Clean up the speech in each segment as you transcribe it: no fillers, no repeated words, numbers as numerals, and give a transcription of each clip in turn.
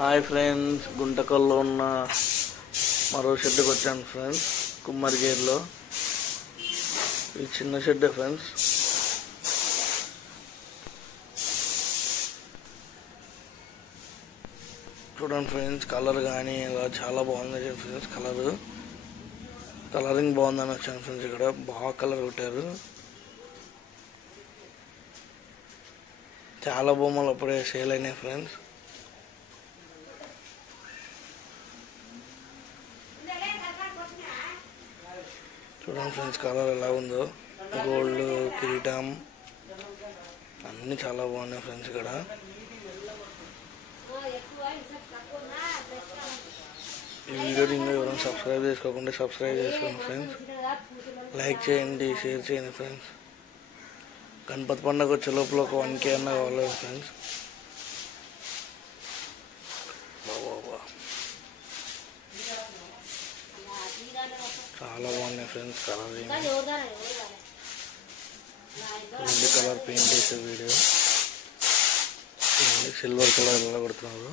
Hi friends, గుంటకల్లో ఉన్న మరో షెడ్కి వచ్చాను ఫ్రెండ్స్. కుమ్మరిగేర్లో ఈ చిన్న షెడ్ ఫ్రెండ్స్. చూడండి ఫ్రెండ్స్, కలర్ కానీ చాలా బాగుంది ఫ్రెండ్స్. కలరింగ్ బాగుందని వచ్చాను ఫ్రెండ్స్. ఇక్కడ బాగా కలర్ కొట్టారు. చాలా బొమ్మలు అప్పుడే సేల్ అయినాయి ఫ్రెండ్స్. చూడండి ఫ్రెండ్స్, కలర్ ఎలా ఉందో. గోల్డ్ కిరీటం అన్నీ చాలా బాగున్నాయి ఫ్రెండ్స్. ఇక్కడ ఈ వీడియోని ఇంకా ఎవరైనా సబ్స్క్రైబ్ చేసుకోకుండా సబ్స్క్రైబ్ చేసుకోండి ఫ్రెండ్స్. లైక్ చేయండి, షేర్ చేయండి ఫ్రెండ్స్. గణపతి పండుగ వచ్చే లోపల ఒక 1K అన్న కావాలి ఫ్రెండ్స్. చాలా బాగున్నాయి ఫ్రెండ్స్. కలరింగ్ రెండు కలర్ పెయింట్ చేసే వీడియో. సిల్వర్ కలర్ ఎలా కొడుతున్నారు.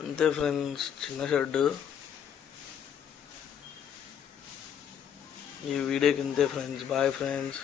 అంతే ఫ్రెండ్స్, చిన్న షెడ్. ఈ వీడియోకి ఇంతే ఫ్రెండ్స్. Bye friends.